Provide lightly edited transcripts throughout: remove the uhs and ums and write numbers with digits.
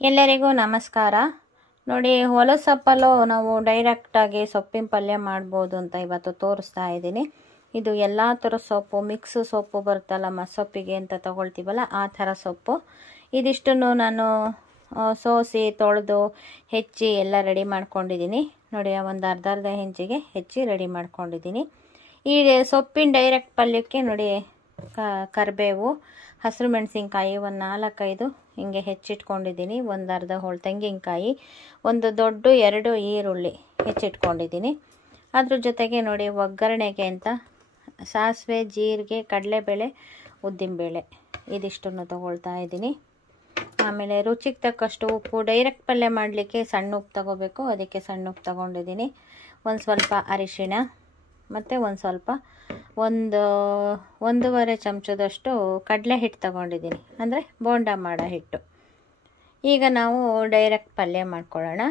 ಎಲ್ಲರಿಗೂ ನಮಸ್ಕಾರ. ನೋಡಿ, ಹೊಲಸು ಸೊಪ್ಪಲ್ಲೂ ನಾವು ಡೈರೆಕ್ಟಾಗಿ ಸೊಪ್ಪಿನ ಪಲ್ಯ ಮಾಡ್ಬೋದು ಅಂತ ಇವತ್ತು ತೋರಿಸ್ತಾ ಇದ್ದೀನಿ. ಇದು ಎಲ್ಲ ಥರ ಸೊಪ್ಪು, ಮಿಕ್ಸ್ ಸೊಪ್ಪು ಬರುತ್ತಲ್ಲ ಮಸೊಪ್ಪಿಗೆ ಅಂತ ತಗೊಳ್ತೀವಲ್ಲ, ಆ ಥರ ಸೊಪ್ಪು. ಇದಿಷ್ಟನ್ನು ನಾನು ಸೋಸಿ ತೊಳೆದು ಹೆಚ್ಚಿ ಎಲ್ಲ ರೆಡಿ ಮಾಡ್ಕೊಂಡಿದ್ದೀನಿ. ನೋಡಿ, ಒಂದು ಅರ್ಧ ಇಂಚಿಗೆ ಹೆಚ್ಚಿ ರೆಡಿ ಮಾಡ್ಕೊಂಡಿದ್ದೀನಿ. ಈ ಸೊಪ್ಪಿನ ಡೈರೆಕ್ಟ್ ಪಲ್ಯಕ್ಕೆ ನೋಡಿ, ಕರಿಬೇವು, ಹಸಿರು ಮೆಣಸಿನ್ಕಾಯಿ ಒಂದು 4-5 ಹಿಂಗೆ ಹೆಚ್ಚಿಟ್ಕೊಂಡಿದ್ದೀನಿ. ಒಂದು ಅರ್ಧ ಹೋಳು ತೆಂಗಿನಕಾಯಿ, ಒಂದು ದೊಡ್ಡ 2 ಈರುಳ್ಳಿ ಹೆಚ್ಚಿಟ್ಕೊಂಡಿದ್ದೀನಿ. ಅದ್ರ ಜೊತೆಗೆ ನೋಡಿ, ಒಗ್ಗರಣೆಗೆ ಅಂತ ಸಾಸಿವೆ, ಜೀರಿಗೆ, ಕಡಲೆಬೇಳೆ, ಉದ್ದಿನಬೇಳೆ ಇದಿಷ್ಟನ್ನು ತಗೊಳ್ತಾ ಇದ್ದೀನಿ. ಆಮೇಲೆ ರುಚಿಗೆ ತಕ್ಕಷ್ಟು ಉಪ್ಪು. ಡೈರೆಕ್ಟ್ ಪಲ್ಯ ಮಾಡಲಿಕ್ಕೆ ಸಣ್ಣ ಉಪ್ಪು ತಗೋಬೇಕು, ಅದಕ್ಕೆ ಸಣ್ಣ ಉಪ್ಪು ತಗೊಂಡಿದ್ದೀನಿ. ಒಂದು ಸ್ವಲ್ಪ ಅರಿಶಿಣ ಮತ್ತು ಒಂದು ಸ್ವಲ್ಪ 1-1.5 ಚಮಚದಷ್ಟು ಕಡಲೆ ಹಿಟ್ಟು ತಗೊಂಡಿದ್ದೀನಿ, ಅಂದರೆ ಬೋಂಡ ಮಾಡೋ ಹಿಟ್ಟು. ಈಗ ನಾವು ಡೈರೆಕ್ಟ್ ಪಲ್ಯ ಮಾಡ್ಕೊಳ್ಳೋಣ.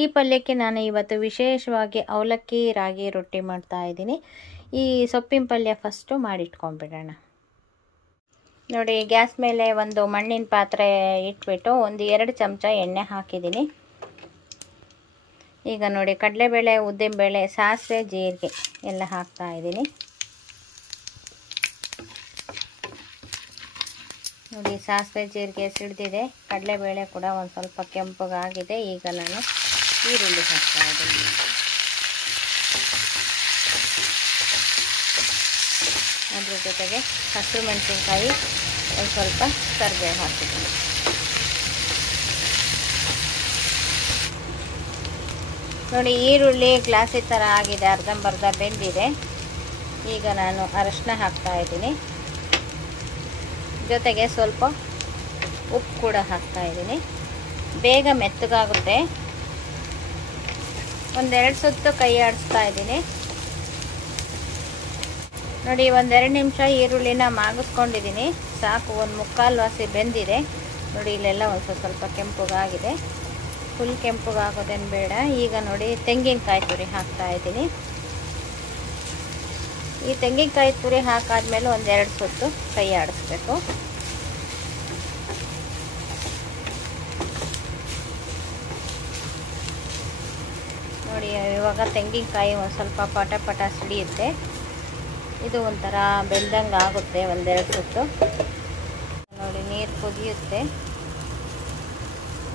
ಈ ಪಲ್ಯಕ್ಕೆ ನಾನು ಇವತ್ತು ವಿಶೇಷವಾಗಿ ಅವಲಕ್ಕಿ ರಾಗಿ ರೊಟ್ಟಿ ಮಾಡ್ತಾ ಇದ್ದೀನಿ. ಈ ಸೊಪ್ಪಿನ ಪಲ್ಯ ಫಸ್ಟು ಮಾಡಿಟ್ಕೊಂಡ್ಬಿಡೋಣ. ನೋಡಿ, ಗ್ಯಾಸ್ ಮೇಲೆ ಒಂದು ಮಣ್ಣಿನ ಪಾತ್ರೆ ಇಟ್ಬಿಟ್ಟು 1-2 ಚಮಚ ಎಣ್ಣೆ ಹಾಕಿದ್ದೀನಿ. ಈಗ ನೋಡಿ, ಕಡಲೆಬೇಳೆ, ಉದ್ದಿನಬೇಳೆ, ಸಾಸಿವೆ, ಜೀರಿಗೆ ಎಲ್ಲ ಹಾಕ್ತಾ ಇದ್ದೀನಿ. ನೋಡಿ, ಸಾಸಿವೆ ಜೀರಿಗೆ ಸಿಡಿದಿದೆ, ಕಡಲೆಬೇಳೆ ಕೂಡ ಒಂದು ಸ್ವಲ್ಪ ಕೆಂಪಗಾಗಿದೆ. ಈಗ ನಾನು ಈರುಳ್ಳಿ ಹಾಕ್ತಾ ಇದ್ದೀನಿ. ಅದ್ರ ಜೊತೆಗೆ ಹಸಿರು ಮೆಣಸಿನ್ಕಾಯಿ, ಒಂದು ಸ್ವಲ್ಪ ಕರಿಬೇವು ಹಾಕಿದ್ದೀನಿ. ನೋಡಿ, ಈರುಳ್ಳಿ ಗ್ಲಾಸಿ ಥರ ಆಗಿದೆ, ಅರ್ಧಂಬರ್ಧ ಬೆಂದಿದೆ. ಈಗ ನಾನು ಅರಶಿನ ಹಾಕ್ತಾ ಇದ್ದೀನಿ, ಜೊತೆಗೆ ಸ್ವಲ್ಪ ಉಪ್ಪು ಕೂಡ ಹಾಕ್ತಾ ಇದ್ದೀನಿ. ಬೇಗ ಮೆತ್ತಗಾಗುತ್ತೆ. 1-2 ಸುತ್ತು ಕೈ ಆಡಿಸ್ತಾ ಇದ್ದೀನಿ. ನೋಡಿ, 1-2 ನಿಮಿಷ ಈರುಳ್ಳಿನ ಮಾಗಿಸ್ಕೊಂಡಿದ್ದೀನಿ, ಸಾಕು. 1/4 ವಾಸಿ ಬೆಂದಿದೆ. ನೋಡಿ, ಇಲ್ಲೆಲ್ಲ ಒಂದು ಸ್ವಲ್ಪ ಕೆಂಪುಗಾಗಿದೆ. ಫುಲ್ ಕೆಂಪುಗಾಗೋದೇನು ಬೇಡ. ಈಗ ನೋಡಿ, ತೆಂಗಿನಕಾಯಿ ತುರಿ ಹಾಕ್ತಾ ಇದ್ದೀನಿ. ಈ ತೆಂಗಿನಕಾಯಿ ತುರಿ ಹಾಕಾದ್ಮೇಲೆ 1-2 ಸುತ್ತು ಕೈ ಆಡಿಸ್ಬೇಕು. ನೋಡಿ, ಇವಾಗ ತೆಂಗಿನಕಾಯಿ ಒಂದು ಸ್ವಲ್ಪ ಪಟ ಸಿಡಿಯುತ್ತೆ. ಇದು ಒಂಥರ ಬೆಂದಂಗೆ ಆಗುತ್ತೆ 1-2 ಸುತ್ತು. ನೋಡಿ, ನೀರು ಕುದಿಯುತ್ತೆ.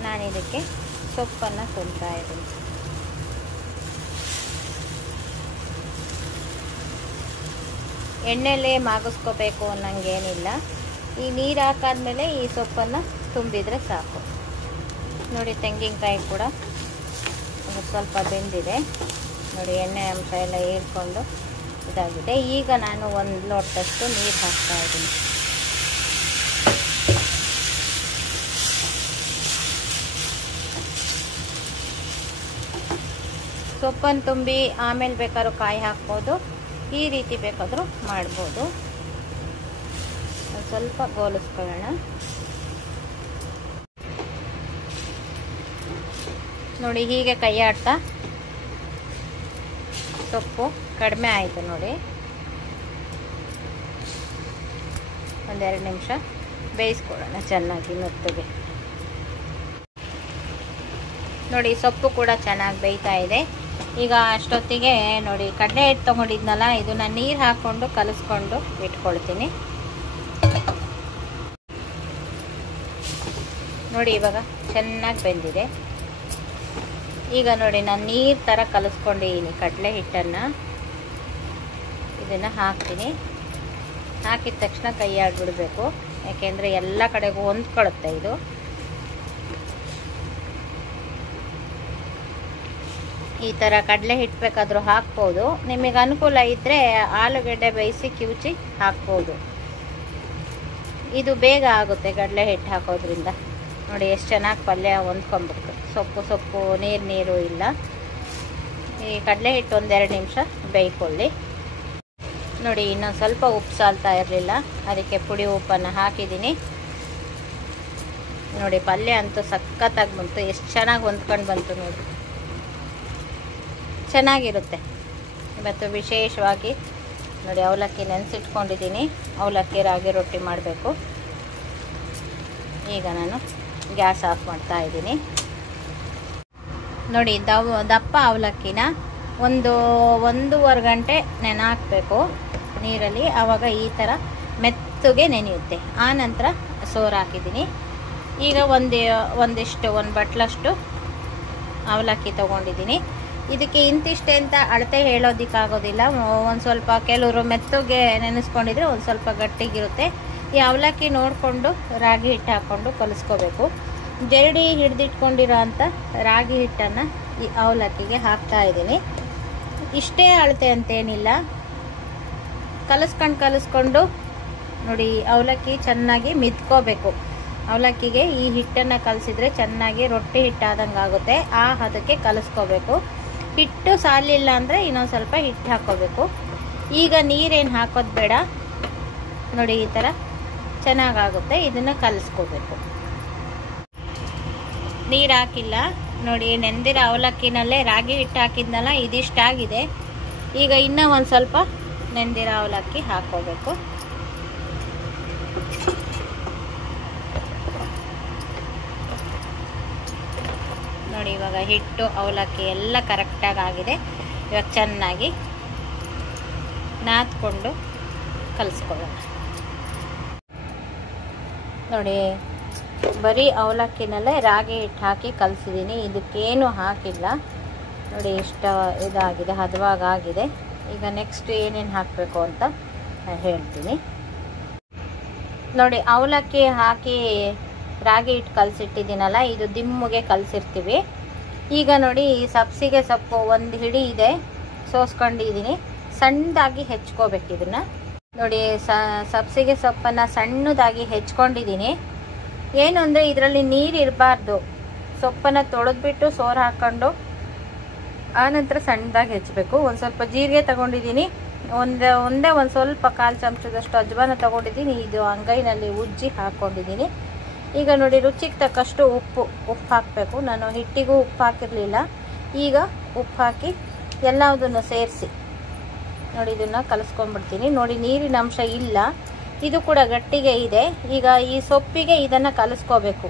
ನಾನು ಇದಕ್ಕೆ ಸೊಪ್ಪನ್ನು ತುಂಬ್ತಾ ಇದ್ದೀನಿ. ಎಣ್ಣೆಲೇ ಮಾಗಿಸ್ಕೋಬೇಕು ಅನ್ನಂಗೇನಿಲ್ಲ. ಈ ನೀರು ಹಾಕಾದ್ಮೇಲೆ ಈ ಸೊಪ್ಪನ್ನು ತುಂಬಿದರೆ ಸಾಕು. ನೋಡಿ, ತೆಂಗಿನಕಾಯಿ ಕೂಡ ಸ್ವಲ್ಪ ಬೆಂದಿದೆ. ನೋಡಿ, ಎಣ್ಣೆ ಅಂಶ ಎಲ್ಲ ಹೀರ್ಕೊಂಡು ಇದಾಗಿದೆ. ಈಗ ನಾನು 1 ಲೋಟದಷ್ಟು ನೀರು ಹಾಕ್ತಾ ಇದ್ದೀನಿ. ಸೊಪ್ಪನ್ನು ತುಂಬಿ ಆಮೇಲೆ ಬೇಕಾದ್ರೂ ಕಾಯಿ ಹಾಕ್ಬೋದು, ಈ ರೀತಿ ಬೇಕಾದರೂ ಮಾಡ್ಬೋದು. ಸ್ವಲ್ಪ ಗೋಲಿಸ್ಕೊಳ್ಳೋಣ. ನೋಡಿ, ಹೀಗೆ ಕೈ ಆಡ್ತಾ ಸೊಪ್ಪು ಕಡಿಮೆ ಆಯಿತು. ನೋಡಿ, 1-2 ನಿಮಿಷ ಬೇಯಿಸ್ಕೊಳ್ಳೋಣ ಚೆನ್ನಾಗಿ ಮೆತ್ತಗೆ. ನೋಡಿ, ಸೊಪ್ಪು ಕೂಡ ಚೆನ್ನಾಗಿ ಬೇಯ್ತಾ ಇದೆ. ಈಗ ಅಷ್ಟೊತ್ತಿಗೆ ನೋಡಿ, ಕಡಲೆ ಹಿಟ್ಟು ತೊಗೊಂಡಿದ್ನಲ್ಲ, ಇದನ್ನ ನೀರು ಹಾಕ್ಕೊಂಡು ಕಲಿಸ್ಕೊಂಡು ಇಟ್ಕೊಳ್ತೀನಿ. ನೋಡಿ, ಇವಾಗ ಚೆನ್ನಾಗಿ ಬೆಂದಿದೆ. ಈಗ ನೋಡಿ, ನಾನು ನೀರು ಥರ ಕಲಿಸ್ಕೊಂಡಿದ್ದೀನಿ ಕಡಲೆ ಹಿಟ್ಟನ್ನು. ಇದನ್ನು ಹಾಕ್ತೀನಿ. ಹಾಕಿದ ತಕ್ಷಣ ಕೈ ಆಡ್ಬಿಡ್ಬೇಕು, ಯಾಕೆಂದರೆ ಎಲ್ಲ ಕಡೆಗೂ ಹೊಂದ್ಕೊಳ್ಳುತ್ತೆ ಇದು. ಈ ಥರ ಕಡಲೆ ಹಿಟ್ಟು ಬೇಕಾದರೂ ಹಾಕ್ಬೋದು. ನಿಮಗೆ ಅನುಕೂಲ ಇದ್ದರೆ ಆಲೂಗಡ್ಡೆ ಬೇಯಿಸಿ ಕಿವುಚಿ ಹಾಕ್ಬೋದು. ಇದು ಬೇಗ ಆಗುತ್ತೆ ಕಡಲೆ ಹಿಟ್ಟು ಹಾಕೋದ್ರಿಂದ. ನೋಡಿ, ಎಷ್ಟು ಚೆನ್ನಾಗಿ ಪಲ್ಯ ಹೊಂದ್ಕೊಂಬಿಡ್ತು. ಸೊಪ್ಪು ನೀರು ಇಲ್ಲ. ಈ ಕಡಲೆ ಹಿಟ್ಟು 1-2 ನಿಮಿಷ ಬೇಯ್ಕೊಳ್ಳಿ. ನೋಡಿ, ಇನ್ನೊಂದು ಸ್ವಲ್ಪ ಉಪ್ಪು ಸಾಲ್ತಾ ಇರಲಿಲ್ಲ, ಅದಕ್ಕೆ ಪುಡಿ ಉಪ್ಪನ್ನು ಹಾಕಿದ್ದೀನಿ. ನೋಡಿ, ಪಲ್ಯ ಅಂತೂ ಸಖತ್ತಾಗಿ ಬಂತು. ಎಷ್ಟು ಚೆನ್ನಾಗಿ ಹೊಂದ್ಕೊಂಡು ಬಂತು ನೋಡಿ, ಚೆನ್ನಾಗಿರುತ್ತೆ. ಇವತ್ತು ವಿಶೇಷವಾಗಿ ನೋಡಿ, ಅವಲಕ್ಕಿ ನೆನೆಸಿಟ್ಕೊಂಡಿದ್ದೀನಿ. ಅವಲಕ್ಕಿ ರಾಗಿ ರೊಟ್ಟಿ ಮಾಡಬೇಕು. ಈಗ ನಾನು ಗ್ಯಾಸ್ ಆಫ್ ಮಾಡ್ತಾ ಇದ್ದೀನಿ. ನೋಡಿ ದಪ್ಪ ಅವಲಕ್ಕಿನ 1-1.5 ಗಂಟೆ ನೆನೆ ಹಾಕಬೇಕು ನೀರಲ್ಲಿ. ಆವಾಗ ಈ ಥರ ಮೆತ್ತಗೆ ನೆನೆಯುತ್ತೆ. ಆ ನಂತರ ಸೋರು ಹಾಕಿದ್ದೀನಿ. ಈಗ ಒಂದು ಬಟ್ಲಷ್ಟು ಅವಲಕ್ಕಿ ತೊಗೊಂಡಿದ್ದೀನಿ. ಇದಕ್ಕೆ ಇಂತಿಷ್ಟೇ ಅಂತ ಅಳತೆ ಹೇಳೋದಕ್ಕಾಗೋದಿಲ್ಲ. ಒಂದು ಸ್ವಲ್ಪ ಕೆಲವರು ಮೆತ್ತಗೆ ನೆನೆಸ್ಕೊಂಡಿದ್ರೆ ಒಂದು ಸ್ವಲ್ಪ ಗಟ್ಟಿಗಿರುತ್ತೆ. ಈ ಅವಲಕ್ಕಿ ನೋಡಿಕೊಂಡು ರಾಗಿ ಹಿಟ್ಟು ಹಾಕ್ಕೊಂಡು ಕಲಿಸ್ಕೋಬೇಕು. ಜರಡಿ ಹಿಡಿದಿಟ್ಕೊಂಡಿರೋ ಅಂಥ ರಾಗಿ ಹಿಟ್ಟನ್ನು ಈ ಅವಲಕ್ಕಿಗೆ ಹಾಕ್ತಾ ಇದ್ದೀನಿ. ಇಷ್ಟೇ ಅಳತೆ ಅಂತೇನಿಲ್ಲ. ಕಲಿಸ್ಕೊಂಡು ನೋಡಿ ಅವಲಕ್ಕಿ ಚೆನ್ನಾಗಿ ಮಿದ್ಕೋಬೇಕು. ಅವಲಕ್ಕಿಗೆ ಈ ಹಿಟ್ಟನ್ನು ಕಲಸಿದ್ರೆ ಚೆನ್ನಾಗಿ ರೊಟ್ಟಿ ಹಿಟ್ಟಾದಂಗೆ ಆಗುತ್ತೆ. ಆ ಹದಕ್ಕೆ ಕಲಿಸ್ಕೋಬೇಕು. ಹಿಟ್ಟು ಸಾಲಿಲ್ಲ ಅಂದರೆ ಇನ್ನೊಂದು ಸ್ವಲ್ಪ ಹಿಟ್ಟು ಹಾಕ್ಕೋಬೇಕು. ಈಗ ನೀರೇನು ಹಾಕೋದು ಬೇಡ. ನೋಡಿ ಈ ಥರ ಚೆನ್ನಾಗಾಗುತ್ತೆ. ಇದನ್ನು ಕಲಿಸ್ಕೋಬೇಕು. ನೀರು ಹಾಕಿಲ್ಲ. ನೋಡಿ ನೆಂದಿರೋ ಅವಲಕ್ಕಿನಲ್ಲೇ ರಾಗಿ ಹಿಟ್ಟು ಹಾಕಿದ್ನಲ್ಲ, ಇದಿಷ್ಟಾಗಿದೆ. ಈಗ ಇನ್ನೂ ಒಂದು ಸ್ವಲ್ಪ ನೆಂದಿರೋ ಅವಲಕ್ಕಿ ಹಾಕ್ಕೋಬೇಕು. ನೋಡಿ ಇವಾಗ ಹಿಟ್ಟು ಅವಲಕ್ಕಿ ಎಲ್ಲ ಕರೆಕ್ಟಾಗಿ ಆಗಿದೆ. ಇವಾಗ ಚೆನ್ನಾಗಿ ನಾದ್ಕೊಂಡು ಕಲಿಸ್ಕೊಳ್ಳೋಣ. ನೋಡಿ ಬರೀ ಅವಲಕ್ಕಿನಲ್ಲೇ ರಾಗಿ ಹಿಟ್ಟು ಹಾಕಿ ಕಲಿಸಿದ್ದೀನಿ. ಇದಕ್ಕೇನು ಹಾಕಿಲ್ಲ. ನೋಡಿ ಇಷ್ಟ ಇದಾಗಿದೆ, ಹದವಾಗಿದೆ. ಈಗ ನೆಕ್ಸ್ಟ್ ಏನೇನು ಹಾಕಬೇಕು ಅಂತ ಹೇಳ್ತೀನಿ. ನೋಡಿ ಅವಲಕ್ಕಿ ಹಾಕಿ ರಾಗಿ ಹಿಟ್ಟು ಕಲಸಿಟ್ಟಿದ್ದೀನಲ್ಲ, ಇದು ದಿಮ್ಮಗೆ ಕಲಸಿರ್ತೀವಿ. ಈಗ ನೋಡಿ ಸಬ್ಸಿಗೆ ಸೊಪ್ಪು ಒಂದು ಹಿಡಿ ಇದೆ, ಸೋಸ್ಕೊಂಡಿದ್ದೀನಿ. ಸಣ್ಣದಾಗಿ ಹೆಚ್ಕೋಬೇಕು ಇದನ್ನು. ನೋಡಿ ಸಬ್ಸಿಗೆ ಸೊಪ್ಪನ್ನು ಸಣ್ಣದಾಗಿ ಹೆಚ್ಕೊಂಡಿದ್ದೀನಿ. ಏನು ಅಂದರೆ ಇದರಲ್ಲಿ ನೀರು ಇರಬಾರ್ದು. ಸೊಪ್ಪನ್ನು ತೊಳೆದ್ಬಿಟ್ಟು ಸೋರು ಹಾಕ್ಕೊಂಡು ಆನಂತರ ಸಣ್ಣದಾಗಿ ಹೆಚ್ಚಬೇಕು. ಒಂದು ಸ್ವಲ್ಪ ಜೀರಿಗೆ ತಗೊಂಡಿದ್ದೀನಿ. ಒಂದೇ ಒಂದು ಸ್ವಲ್ಪ 1/4 ಚಮಚದಷ್ಟು ಅಜ್ವಾನ ತಗೊಂಡಿದ್ದೀನಿ. ಇದು ಅಂಗೈನಲ್ಲಿ ಉಜ್ಜಿ ಹಾಕ್ಕೊಂಡಿದ್ದೀನಿ. ಈಗ ನೋಡಿ ರುಚಿಗೆ ತಕ್ಕಷ್ಟು ಉಪ್ಪು ಹಾಕಬೇಕು. ನಾನು ಹಿಟ್ಟಿಗೂ ಉಪ್ಪು ಹಾಕಿರಲಿಲ್ಲ. ಈಗ ಉಪ್ಪು ಹಾಕಿ ಎಲ್ಲದನ್ನು ಸೇರಿಸಿ ನೋಡಿ ಇದನ್ನು ಕಲಿಸ್ಕೊಂಡ್ಬಿಡ್ತೀನಿ. ನೋಡಿ ನೀರಿನ ಅಂಶ ಇಲ್ಲ. ಇದು ಕೂಡ ಗಟ್ಟಿಗೆ ಇದೆ. ಈಗ ಈ ಸೊಪ್ಪಿಗೆ ಇದನ್ನು ಕಲಿಸ್ಕೋಬೇಕು.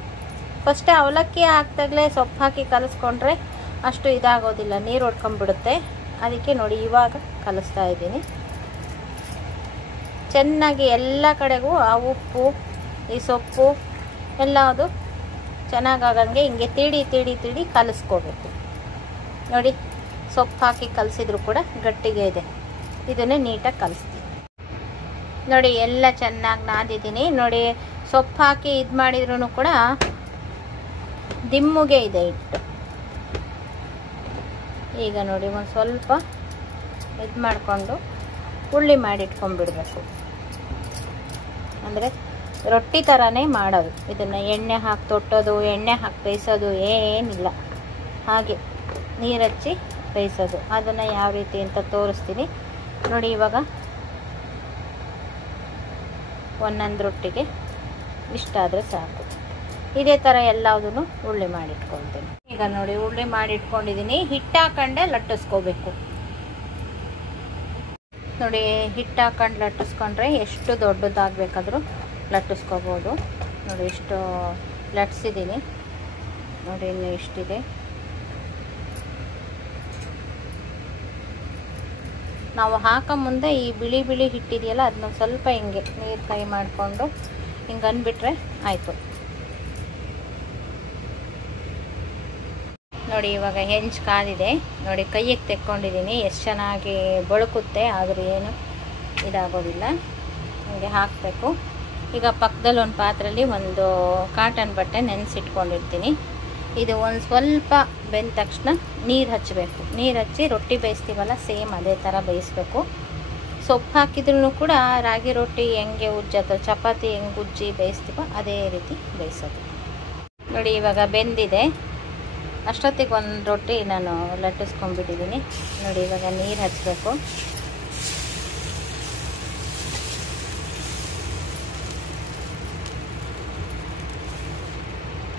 ಫಸ್ಟ್ ಅವಲಕ್ಕಿ ಹಾಕ್ದಾಗಲೇ ಸೊಪ್ಪು ಹಾಕಿ ಕಲಿಸ್ಕೊಂಡ್ರೆ ಅಷ್ಟು ಇದಾಗೋದಿಲ್ಲ, ನೀರು ಹೊಡ್ಕೊಂಡ್ಬಿಡುತ್ತೆ. ಅದಕ್ಕೆ ನೋಡಿ ಇವಾಗ ಕಲಿಸ್ತಾ ಇದ್ದೀನಿ. ಚೆನ್ನಾಗಿ ಎಲ್ಲ ಕಡೆಗೂ ಆ ಉಪ್ಪು ಈ ಸೊಪ್ಪು ಎಲ್ಲದು ಚೆನ್ನಾಗಾಗಂಗೆ ಹಿಂಗೆ ತೀಡಿ ಕಲಿಸ್ಕೋಬೇಕು. ನೋಡಿ ಸೊಪ್ಪು ಹಾಕಿ ಕಲಿಸಿದ್ರು ಕೂಡ ಗಟ್ಟಿಗೆ ಇದೆ. ಇದನ್ನೇ ನೀಟಾಗಿ ಕಲಿಸ್ತೀನಿ. ನೋಡಿ ಎಲ್ಲ ಚೆನ್ನಾಗಿ ನಾದಿದ್ದೀನಿ. ನೋಡಿ ಸೊಪ್ಪು ಹಾಕಿ ಇದು ಮಾಡಿದ್ರೂ ಕೂಡ ದಿಮ್ಮುಗೆ ಇದೆ ಹಿಟ್ಟು. ಈಗ ನೋಡಿ ಒಂದು ಸ್ವಲ್ಪ ಇದು ಮಾಡಿಕೊಂಡು ಉಳ್ಳಿ ಮಾಡಿಟ್ಕೊಂಡ್ಬಿಡ್ಬೇಕು. ಅಂದರೆ ರೊಟ್ಟಿ ಥರನೇ ಮಾಡೋದು. ಇದನ್ನು ಎಣ್ಣೆ ಹಾಕಿ ತೊಟ್ಟೋದು, ಎಣ್ಣೆ ಹಾಕಿ ಬೇಯಿಸೋದು ಏನಿಲ್ಲ. ಹಾಗೆ ನೀರು ಹಚ್ಚಿ ಬೇಯಿಸೋದು. ಅದನ್ನು ಯಾವ ರೀತಿ ಅಂತ ತೋರಿಸ್ತೀನಿ ನೋಡಿ. ಇವಾಗ ಒಂದೊಂದು ರೊಟ್ಟಿಗೆ ಇಷ್ಟಾದರೆ ಸಾಕು. ಇದೇ ಥರ ಎಲ್ಲದನ್ನು ಉಳ್ಳಿ ಮಾಡಿಟ್ಕೊಳ್ತೀನಿ. ಈಗ ನೋಡಿ ಉಳ್ಳಿ ಮಾಡಿಟ್ಕೊಂಡಿದ್ದೀನಿ. ಹಿಟ್ಟು ಹಾಕೊಂಡೆ ಲಟ್ಟಿಸ್ಕೋಬೇಕು. ನೋಡಿ ಹಿಟ್ಟು ಹಾಕೊಂಡು ಲಟ್ಟಿಸ್ಕೊಂಡ್ರೆ ಎಷ್ಟು ದೊಡ್ಡದಾಗಬೇಕಾದ್ರೂ ಲಟ್ಟಿಸ್ಕೋಬೋದು. ನೋಡಿ ಇಷ್ಟು ಲಟ್ಸಿದ್ದೀನಿ. ನೋಡಿ ಇನ್ನು ಇಷ್ಟಿದೆ. ನಾವು ಹಾಕೋ ಮುಂದೆ ಈ ಬಿಳಿ ಹಿಟ್ಟಿದೆಯಲ್ಲ, ಅದನ್ನ ಸ್ವಲ್ಪ ಹಿಂಗೆ ನೀರು ಕೈ ಮಾಡಿಕೊಂಡು ಹಿಂಗೆ ಅಂದ್ಬಿಟ್ರೆ ಆಯಿತು. ನೋಡಿ ಇವಾಗ ಹೆಂಚು ಕಾದಿದೆ. ನೋಡಿ ಕೈಯಿಗೆ ತೆಕ್ಕೊಂಡಿದ್ದೀನಿ. ಎಷ್ಟು ಚೆನ್ನಾಗಿ ಬಳುಕುತ್ತೆ, ಆದರೂ ಏನು ಇದಾಗೋದಿಲ್ಲ. ಹಿಂಗೆ ಹಾಕಬೇಕು. ಈಗ ಪಕ್ಕದಲ್ಲಿ ಒಂದು ಪಾತ್ರೆಯಲ್ಲಿ ಒಂದು ಕಾಟನ್ ಬಟ್ಟೆ ನೆನೆಸಿಟ್ಕೊಂಡಿರ್ತೀನಿ. ಇದು ಒಂದು ಸ್ವಲ್ಪ ಬೆಂದ ತಕ್ಷಣ ನೀರು ಹಚ್ಚಬೇಕು. ನೀರು ಹಚ್ಚಿ ರೊಟ್ಟಿ ಬೇಯಿಸ್ತೀವಲ್ಲ, ಸೇಮ್ ಅದೇ ಥರ ಬೇಯಿಸ್ಬೇಕು. ಸೊಪ್ಪು ಹಾಕಿದ್ರೂ ಕೂಡ ರಾಗಿ ರೊಟ್ಟಿ ಹೆಂಗೆ ಉಜ್ಜೋದು, ಚಪಾತಿ ಹೆಂಗೆ ಉಜ್ಜಿ ಬೇಯಿಸ್ತೀವೋ ಅದೇ ರೀತಿ ಬೇಯಿಸೋದು. ನೋಡಿ ಇವಾಗ ಬೆಂದಿದೆ. ಅಷ್ಟೊತ್ತಿಗೆ ಒಂದು ರೊಟ್ಟಿ ನಾನು ಲಟ್ಟಿಸ್ಕೊಂಡ್ಬಿಟ್ಟಿದ್ದೀನಿ. ನೋಡಿ ಇವಾಗ ನೀರು ಹಚ್ಚಬೇಕು.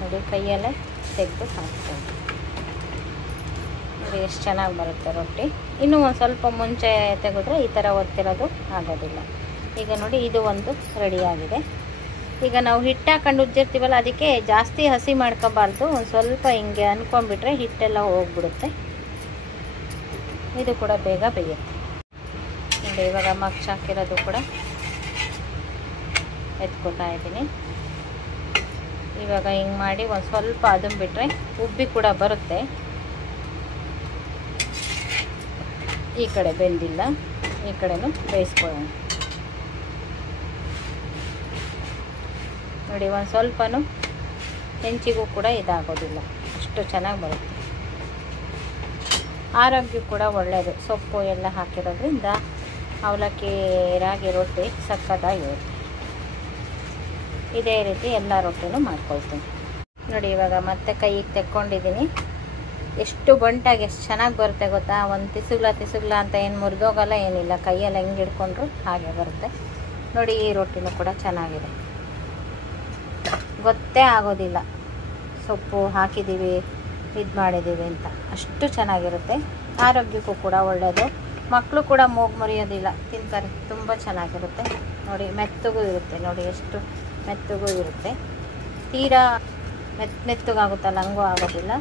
ನೋಡಿ ಕೈಯಲ್ಲೇ ತೆಗೆದು ಹಾಕ್ತೀನಿ. ನೋಡಿ ಎಷ್ಟು ಚೆನ್ನಾಗಿ ಬರುತ್ತೆ ರೊಟ್ಟಿ. ಇನ್ನೂ ಒಂದು ಸ್ವಲ್ಪ ಮುಂಚೆ ತೆಗೆದ್ರೆ ಈ ಥರ ಒತ್ತಿರೋದು ಆಗೋದಿಲ್ಲ. ಈಗ ನೋಡಿ ಇದು ಒಂದು ರೆಡಿಯಾಗಿದೆ. ಈಗ ನಾವು ಹಿಟ್ಟು ಹಾಕೊಂಡು ಉಜ್ಜಿರ್ತೀವಲ್ಲ, ಅದಕ್ಕೆ ಜಾಸ್ತಿ ಹಸಿ ಮಾಡ್ಕೋಬಾರ್ದು. ಒಂದು ಸ್ವಲ್ಪ ಹಿಂಗೆ ಅನ್ಕೊಂಡ್ಬಿಟ್ರೆ ಹಿಟ್ಟೆಲ್ಲ ಹೋಗ್ಬಿಡುತ್ತೆ. ಇದು ಕೂಡ ಬೇಗ ಬೇಯುತ್ತೆ ನೋಡಿ. ಇವಾಗ ಮಗ್ಚ್ ಹಾಕಿರೋದು ಕೂಡ ಎತ್ಕೋತಾ ಇದ್ದೀನಿ. ಇವಾಗ ಹಿಂಗೆ ಮಾಡಿ ಒಂದು ಸ್ವಲ್ಪ ಅದನ್ನು ಬಿಟ್ಟರೆ ಉಬ್ಬಿ ಕೂಡ ಬರುತ್ತೆ. ಈ ಕಡೆ ಬೆಂದಿಲ್ಲ, ಈ ಕಡೆನೂ ಬೇಯಿಸ್ಕೊಳ್ಳೋಣ ನೋಡಿ. ಒಂದು ಸ್ವಲ್ಪನೂ ಹೆಂಚಿಗೂ ಕೂಡ ಇದಾಗೋದಿಲ್ಲ, ಅಷ್ಟು ಚೆನ್ನಾಗಿ ಬರುತ್ತೆ. ಆರೋಗ್ಯ ಕೂಡ ಒಳ್ಳೆಯದು. ಸೊಪ್ಪು ಎಲ್ಲ ಹಾಕಿರೋದ್ರಿಂದ ಅವಲಕ್ಕಿ ರಾಗಿ ರೊಟ್ಟಿ ಸಕ್ಕತ್ತಾಗಿರುತ್ತೆ. ಇದೇ ರೀತಿ ಎಲ್ಲ ರೊಟ್ಟಿನೂ ಮಾಡ್ಕೊಳ್ತೀನಿ ನೋಡಿ. ಇವಾಗ ಮತ್ತೆ ಕೈಗೆ ತೆಕ್ಕೊಂಡಿದ್ದೀನಿ. ಎಷ್ಟು ಬಂಟಾಗಿ ಎಷ್ಟು ಚೆನ್ನಾಗಿ ಬರುತ್ತೆ ಗೊತ್ತಾ. ಒಂದು ತಿಸುಗ್ಲ ಅಂತ ಏನು ಮುರಿದೋಗಲ್ಲ, ಏನಿಲ್ಲ. ಕೈಯಲ್ಲಿ ಹೆಂಗೆ ಹಿಡ್ಕೊಂಡ್ರು ಹಾಗೆ ಬರುತ್ತೆ ನೋಡಿ. ಈ ರೊಟ್ಟಿನೂ ಕೂಡ ಚೆನ್ನಾಗಿದೆ, ಗೊತ್ತೇ ಆಗೋದಿಲ್ಲ ಸೊಪ್ಪು ಹಾಕಿದ್ದೀವಿ ಇದು ಮಾಡಿದ್ದೀವಿ ಅಂತ. ಅಷ್ಟು ಚೆನ್ನಾಗಿರುತ್ತೆ. ಆರೋಗ್ಯಕ್ಕೂ ಕೂಡ ಒಳ್ಳೆಯದು. ಮಕ್ಕಳು ಕೂಡ ಮೂಗು ಮುರಿಯೋದಿಲ್ಲ, ತಿಂತಾರೆ. ತುಂಬ ಚೆನ್ನಾಗಿರುತ್ತೆ ನೋಡಿ. ಮೆತ್ತಗೂ ಇರುತ್ತೆ ನೋಡಿ, ಎಷ್ಟು ಮೆತ್ತಗೂ ಇರುತ್ತೆ. ತೀರಾ ಮೆತ್ತಗಾಗುತ್ತಲ್ಲ, ಹಂಗೂ ಆಗೋದಿಲ್ಲ.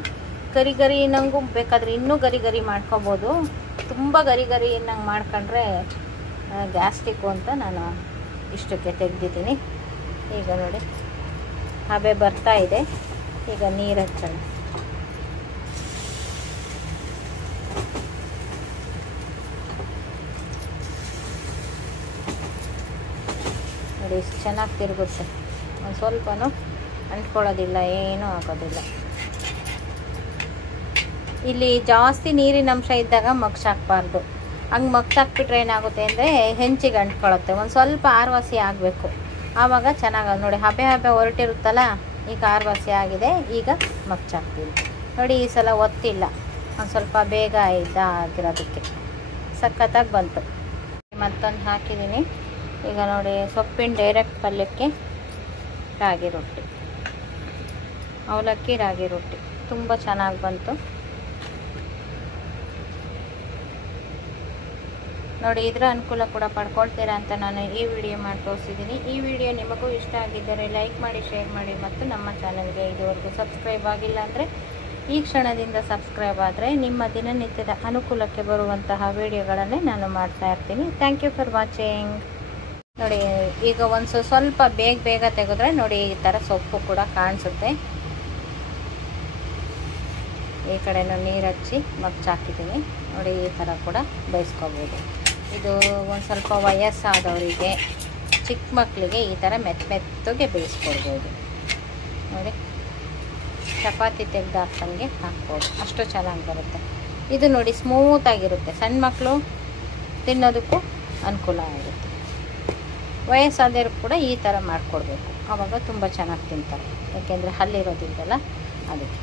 ಗರಿ ನಂಗೂ ಬೇಕಾದರೆ ಇನ್ನೂ ಗರಿ ಮಾಡ್ಕೊಬೋದು. ತುಂಬ ಗರಿ ನಂಗೆ ಮಾಡ್ಕೊಂಡ್ರೆ ಗ್ಯಾಸ್ಟ್ರಿಕ್ಕು ಅಂತ ನಾನು ಇಷ್ಟಕ್ಕೆ ತೆಗೆದಿದ್ದೀನಿ. ಈಗ ನೋಡಿ ಹಬೆ ಬರ್ತಾ ಇದೆ. ಈಗ ನೀರು ಹಚ್ಚೋಣ. ನೋಡಿ ಇಷ್ಟು ಚೆನ್ನಾಗಿ ತಿರುಗುತ್ತೆ. ಒಂದು ಸ್ವಲ್ಪನೂ ಅಂಟ್ಕೊಳ್ಳೋದಿಲ್ಲ, ಏನೂ ಆಗೋದಿಲ್ಲ. ಇಲ್ಲಿ ಜಾಸ್ತಿ ನೀರಿನ ಅಂಶ ಇದ್ದಾಗ ಮಗ್ಚ್ ಹಾಕಬಾರ್ದು. ಹಂಗೆ ಮಗ್ಚ್ ಹಾಕ್ಬಿಟ್ರೆ ಏನಾಗುತ್ತೆ ಅಂದರೆ ಹೆಂಚಿಗೆ ಅಂಟ್ಕೊಳ್ಳುತ್ತೆ. ಒಂದು ಸ್ವಲ್ಪ ಆರ್ವಾಸಿ ಆಗಬೇಕು, ಆವಾಗ ಚೆನ್ನಾಗಿ ನೋಡಿ. ಹಬೆ ಹೊರಟಿರುತ್ತಲ್ಲ, ಈಗ ಆರ್ವಾಸಿ ಆಗಿದೆ. ಈಗ ಮಗ್ಚ್ ಹಾಕ್ತೀನಿ ನೋಡಿ. ಈ ಸಲ ಒತ್ತಿಲ್ಲ, ಒಂದು ಸ್ವಲ್ಪ ಬೇಗ ಇದಾಗಿರೋದಕ್ಕೆ ಸಖತ್ತಾಗಿ ಬಂತು. ಮತ್ತೊಂದು ಹಾಕಿದ್ದೀನಿ. ಈಗ ನೋಡಿ ಸೊಪ್ಪಿನ ಡೈರೆಕ್ಟ್ ಪಲ್ಯಕ್ಕೆ ರಾಗಿ ರೊಟ್ಟಿ, ಅವಲಕ್ಕಿ ರಾಗಿ ರೊಟ್ಟಿ ತುಂಬ ಚೆನ್ನಾಗಿ ಬಂತು ನೋಡಿ. ಇದರ ಅನುಕೂಲ ಕೂಡ ಪಡ್ಕೊಳ್ತೀರಾ ಅಂತ ನಾನು ಈ ವಿಡಿಯೋ ಮಾಡಿ ತೋರಿಸಿದ್ದೀನಿ. ಈ ವಿಡಿಯೋ ನಿಮಗೂ ಇಷ್ಟ ಆಗಿದ್ದರೆ ಲೈಕ್ ಮಾಡಿ, ಶೇರ್ ಮಾಡಿ ಮತ್ತು ನಮ್ಮ ಚಾನಲ್ಗೆ ಇದುವರೆಗೂ ಸಬ್ಸ್ಕ್ರೈಬ್ ಆಗಿಲ್ಲ ಅಂದರೆ ಈ ಕ್ಷಣದಿಂದ ಸಬ್ಸ್ಕ್ರೈಬ್ ಆದರೆ ನಿಮ್ಮ ದಿನನಿತ್ಯದ ಅನುಕೂಲಕ್ಕೆ ಬರುವಂತಹ ವಿಡಿಯೋಗಳನ್ನೇ ನಾನು ಮಾಡ್ತಾ ಇರ್ತೀನಿ. ಥ್ಯಾಂಕ್ ಯು ಫಾರ್ ವಾಚಿಂಗ್ ನೋಡಿ. ಈಗ ಒಂದು ಸ್ವಲ್ಪ ಬೇಗ ತೆಗೆದ್ರೆ ನೋಡಿ ಈ ಥರ ಸೊಪ್ಪು ಕೂಡ ಕಾಣಿಸುತ್ತೆ. ಈ ಕಡೆನೂ ನೀರು ಹಚ್ಚಿ ಮಗ್ಚ್ ಹಾಕಿದ್ದೀನಿ ನೋಡಿ. ಈ ಥರ ಕೂಡ ಬೇಯಿಸ್ಕೋಬೋದು. ಇದು ಒಂದು ಸ್ವಲ್ಪ ವಯಸ್ಸಾದವರಿಗೆ, ಚಿಕ್ಕ ಮಕ್ಕಳಿಗೆ ಈ ಥರ ಮೆತ್ತಗೆ ಬೇಯಿಸ್ಕೊಡ್ಬೋದು ನೋಡಿ. ಚಪಾತಿ ತೆಗೆದು ಹಾಕ್ದಂಗೆ ಹಾಕ್ಬೋದು, ಅಷ್ಟು ಚೆನ್ನಾಗಿ ಬರುತ್ತೆ. ಇದು ನೋಡಿ ಸ್ಮೂತಾಗಿರುತ್ತೆ. ಸಣ್ಣ ಮಕ್ಕಳು ತಿನ್ನೋದಕ್ಕೂ ಅನುಕೂಲ ಆಗುತ್ತೆ. ವಯಸ್ಸಾದವರು ಕೂಡ ಈ ಥರ ಮಾಡಿಕೊಡ್ಬೇಕು, ಆವಾಗ ತುಂಬ ಚೆನ್ನಾಗಿ ತಿಂತಾರೆ. ಯಾಕೆಂದರೆ ಹಲ್ಲಿರೋದಿಲ್ಲಲ್ಲ ಅದಕ್ಕೆ.